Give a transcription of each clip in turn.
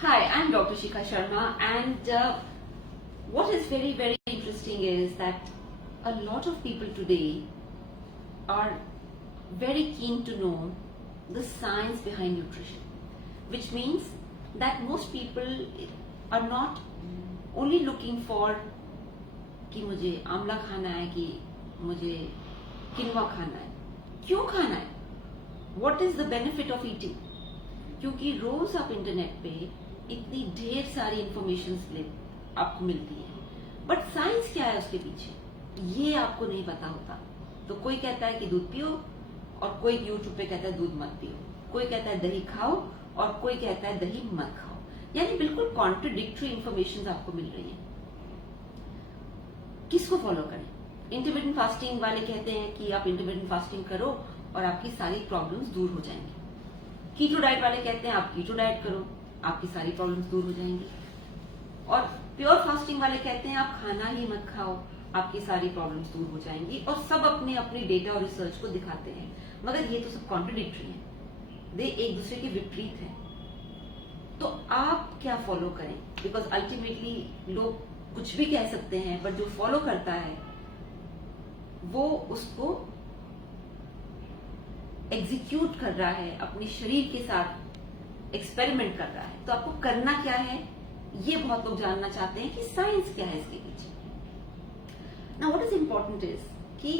Hi, I'm Dr. Shikha Sharma, and what is very, very interesting is that a lot of people today are very keen to know the science behind nutrition, which means that most people are not only looking for कि मुझे आंवला खाना है कि मुझे किनवा खाना है, क्यों खाना है, what is the benefit of eating? क्योंकि रोज आप इंटरनेट पे इतनी ढेर सारी इंफॉर्मेशन आपको मिलती है, बट साइंस क्या है उसके पीछे ये आपको नहीं पता होता। तो कोई कहता है कि दूध पियो और कोई यूट्यूब पे कहता है दूध मत पियो, कोई कहता है दही खाओ और कोई कहता है दही मत खाओ, यानी बिल्कुल कॉन्ट्रडिक्टरी इंफॉर्मेशन आपको मिल रही है। किसको फॉलो करें? इंटरमिटेंट फास्टिंग वाले कहते हैं कि आप इंटरमिटेंट फास्टिंग करो और आपकी सारी प्रॉब्लम्स दूर हो जाएंगी। कीटो डाइट वाले कहते हैं आप कीटो डाइट करो, आपकी सारी प्रॉब्लम्स दूर हो जाएंगी। और प्योर फास्टिंग वाले कहते हैं आप खाना ही मत खाओ, आपकी सारी प्रॉब्लम्स दूर हो जाएंगी। और सब अपने अपनी डेटा और रिसर्च को दिखाते हैं, मगर ये तो सब कॉन्ट्रडिक्टरी है, वे एक दूसरे के विपरीत हैं। तो आप क्या फॉलो करें? बिकॉज अल्टीमेटली लोग कुछ भी कह सकते हैं, बट जो फॉलो करता है वो उसको एग्जीक्यूट कर रहा है, अपने शरीर के साथ एक्सपेरिमेंट कर रहा है। तो आपको करना क्या है, ये बहुत लोग जानना चाहते हैं कि साइंस क्या है इसके पीछे। Now what is important is कि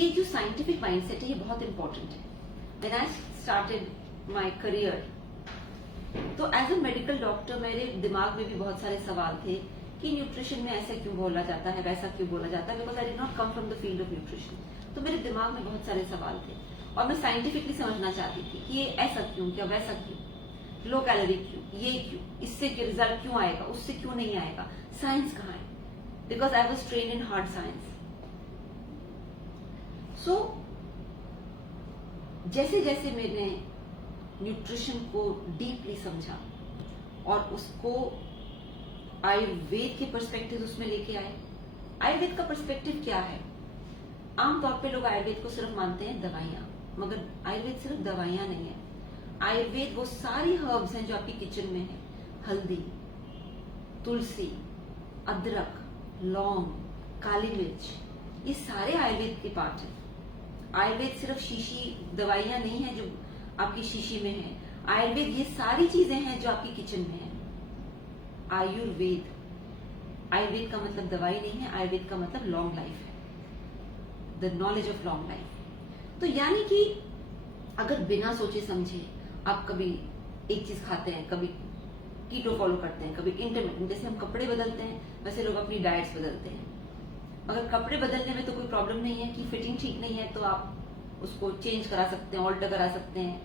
ये जो साइंटिफिक माइंडसेट है ये बहुत इंपॉर्टेंट है। When I started my career, तो एज अ मेडिकल डॉक्टर मेरे दिमाग में भी बहुत सारे सवाल थे कि न्यूट्रिशन में ऐसा क्यों बोला जाता है, वैसा क्यों बोला जाता है, because I did not come from the field of nutrition. तो मेरे दिमाग में बहुत सारे सवाल थे और मैं साइंटिफिकली समझना चाहती थी कि ये ऐसा क्यों, क्या वैसा क्यों, लो कैलोरी क्यों, ये क्यों, इससे रिजल्ट क्यों आएगा, उससे क्यों नहीं आएगा, साइंस कहाँ है? Because I was train in hard science. So जैसे जैसे मैंने न्यूट्रिशन को डीपली समझा और उसको आयुर्वेद के पर्सपेक्टिव उसमें लेके आए। आयुर्वेद का पर्सपेक्टिव क्या है? आमतौर पे लोग आयुर्वेद को सिर्फ मानते हैं दवाइयां, मगर आयुर्वेद सिर्फ दवाइयां नहीं है। आयुर्वेद वो सारी हर्ब्स हैं जो आपकी किचन में है, हल्दी, तुलसी, अदरक, लौंग, काली मिर्च, ये सारे आयुर्वेद के पार्ट हैं। आयुर्वेद सिर्फ शीशी दवाइयां नहीं है जो आपकी शीशी में है, आयुर्वेद ये सारी चीजें हैं जो आपकी किचन में है। आयुर्वेद, आयुर्वेद का मतलब दवाई नहीं है, आयुर्वेद का मतलब लॉन्ग लाइफ है, the knowledge of long life. तो यानी कि अगर बिना सोचे समझे आप कभी एक चीज खाते हैं, कभी कीटो फॉलो करते हैं, कभी इंटरमिटेंट, जैसे हम कपड़े बदलते हैं वैसे लोग अपनी डाइट्स बदलते हैं। अगर कपड़े बदलने में तो कोई प्रॉब्लम नहीं है कि फिटिंग ठीक नहीं है तो आप उसको चेंज करा सकते हैं, ऑल्टर करा सकते हैं,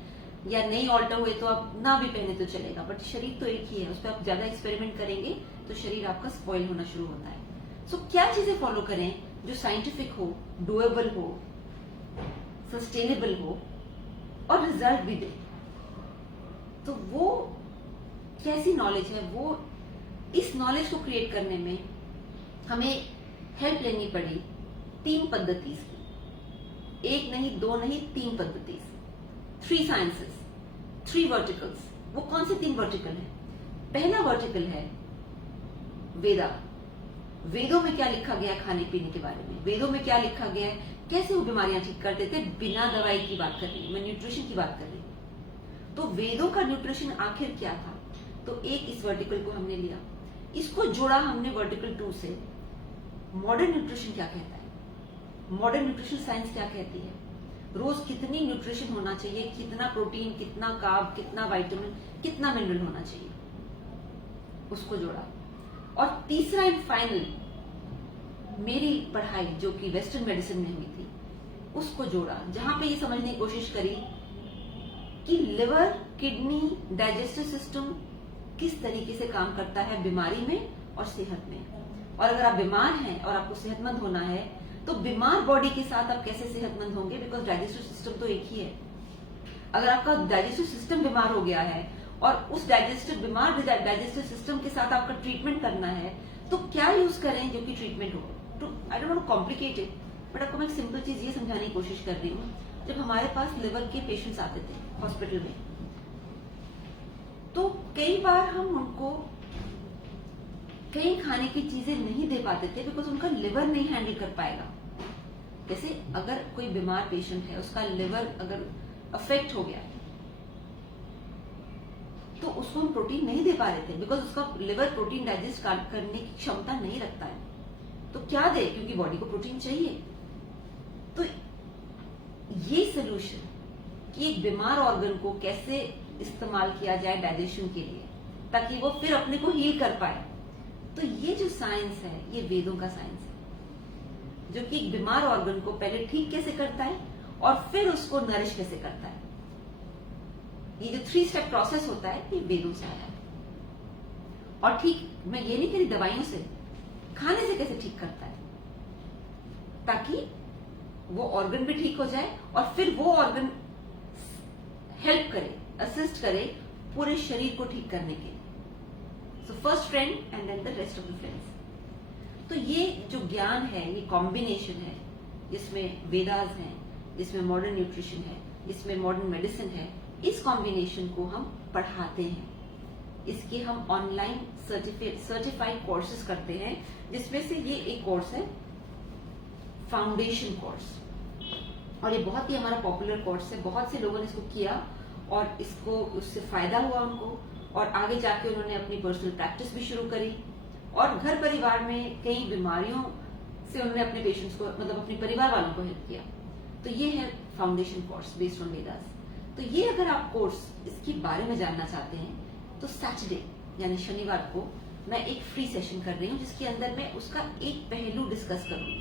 या नहीं ऑल्टर हुए तो आप ना भी पहने तो चलेगा, बट शरीर तो एक ही है, उस पर आप ज्यादा एक्सपेरिमेंट करेंगे तो शरीर आपका स्पॉइल होना शुरू होता है। सो क्या चीजें फॉलो करें जो साइंटिफिक हो, डुएबल हो, सस्टेनेबल हो और रिजल्ट भी दे? तो वो कैसी नॉलेज है? वो इस नॉलेज को क्रिएट करने में हमें हेल्प लेनी पड़ी 3 पद्धति की, एक नहीं, 2 नहीं, 3 पद्धति, 3 साइंसेस, 3 वर्टिकल्स। वो कौन से 3 वर्टिकल हैं? पहला वर्टिकल है वेदा। वेदों में क्या लिखा गया है खाने पीने के बारे में, वेदों में क्या लिखा गया है, कैसे वो बीमारियां ठीक करते थे बिना दवाई की बात कर रही हूं मैं, न्यूट्रिशन की बात कर रही हूं। तो वेदों का न्यूट्रिशन आखिर क्या था? तो एक इस वर्टिकल को हमने लिया, इसको जोड़ा हमने वर्टिकल 2 से। मॉडर्न न्यूट्रिशन क्या कहता है, मॉडर्न न्यूट्रिशन साइंस क्या कहती है, रोज कितनी न्यूट्रिशन होना चाहिए, कितना प्रोटीन, कितना कार्ब, कितना विटामिन, कितना मिनरल होना चाहिए, उसको जोड़ा। और तीसरा एंड फाइनल मेरी पढ़ाई जो कि वेस्टर्न मेडिसिन में हुई थी उसको जोड़ा, जहां पे ये समझने की कोशिश करी कि लिवर, किडनी, डाइजेस्टिव सिस्टम किस तरीके से काम करता है बीमारी में और सेहत में। और अगर आप बीमार हैं और आपको सेहतमंद होना है तो बीमार बॉडी के साथ आप कैसे सेहतमंद होंगे, बिकॉज डाइजेस्टिव सिस्टम तो एक ही है। अगर आपका डाइजेस्टिव सिस्टम बीमार हो गया है और उस बीमार डाइजेस्टिव सिस्टम के साथ आपका ट्रीटमेंट करना है तो क्या यूज करें जो कि ट्रीटमेंट हो। तो I don't want to complicate it, but आपको मैं एक सिंपल चीज ये समझाने की कोशिश कर रही हूँ। जब हमारे पास लिवर के पेशेंट्स आते थे हॉस्पिटल में, तो कई बार हम उनको कई खाने की चीजें नहीं दे पाते थे बिकॉज उनका लिवर नहीं हैंडल कर पाएगा। जैसे अगर कोई बीमार पेशेंट है, उसका लिवर अगर अफेक्ट हो गया है, तो उसको हम प्रोटीन नहीं दे पा रहे थे बिकॉज उसका लिवर प्रोटीन डाइजेस्ट करने की क्षमता नहीं रखता है। तो क्या दे, क्योंकि बॉडी को प्रोटीन चाहिए। तो ये सोल्यूशन कि एक बीमार ऑर्गन को कैसे इस्तेमाल किया जाए डाइजेशन के लिए ताकि वो फिर अपने को हील कर पाए, तो ये जो साइंस है ये वेदों का साइंस है, जो कि एक बीमार ऑर्गन को पहले ठीक कैसे करता है और फिर उसको नरिश कैसे करता है। ये जो 3 स्टेप प्रोसेस होता है ये वेदों से आया है। और ठीक, मैं ये नहीं कह रही दवाइयों से, खाने से कैसे ठीक करता है ताकि वो ऑर्गन भी ठीक हो जाए और फिर वो ऑर्गन हेल्प करे, असिस्ट करे पूरे शरीर को ठीक करने के लिए। So first friend and then the rest of the friends. तो ये जो ज्ञान है, ये कॉम्बिनेशन है जिसमें वेदास हैं, जिसमें मॉडर्न न्यूट्रिशन है, जिसमें मॉडर्न मेडिसिन है, इस कॉम्बिनेशन को हम पढ़ाते हैं। इसके हम ऑनलाइन सर्टिफाइड कोर्सेज करते हैं, जिसमें से ये एक कोर्स है फाउंडेशन कोर्स, और ये बहुत ही हमारा पॉपुलर कोर्स है। बहुत से लोगों ने इसको किया और इसको उससे फायदा हुआ उनको, और आगे जाके उन्होंने अपनी पर्सनल प्रैक्टिस भी शुरू करी और घर परिवार में कई बीमारियों से उन्होंने अपने पेशेंट्स को, मतलब अपने परिवार वालों को हेल्प किया। तो ये है foundation course based on Vedas. तो ये अगर आप कोर्स इसके बारे में जानना चाहते हैं तो सैटरडे यानी शनिवार को मैं एक फ्री सेशन कर रही हूँ, जिसके अंदर मैं उसका एक पहलू डिस्कस करूंगी।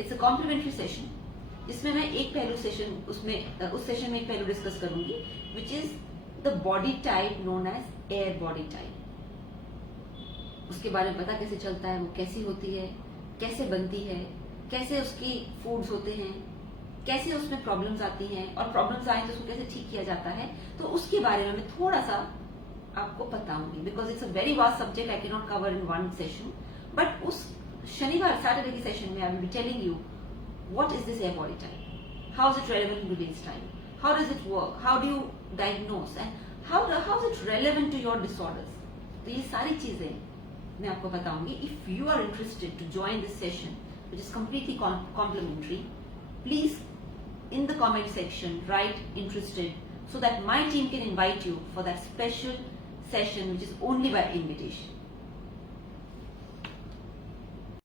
इट्स अ कॉम्प्लीमेंट्री सेशन जिसमें मैं एक पहलू सेशन उस सेशन में एक पहलू डिस्कस करूंगी, which is the body type known as air body type. उसके बारे में पता कैसे चलता है, वो कैसी होती है, कैसे बनती है, कैसे उसकी फूड्स होते हैं, कैसे उसमें प्रॉब्लम्स आती हैं, और प्रॉब्लम्स आए तो उसको कैसे ठीक किया जाता है। तो उसके बारे में मैं थोड़ा सा आपको बताऊंगी because it's a very vast subject, I can not cover in one session. But उस शनिवार सैटरडे की सेशन में I will be telling you what is this air body type, how is it relevant in today's time, how does it work, how do you diagnose, and how is it relevant to your disorders। तो ये सारी चीजें मैं आपको बताऊंगी। If you are interested to join this session which is completely complimentary, please in the comment section write interested so that my team can invite you for that special session which is only by invitation।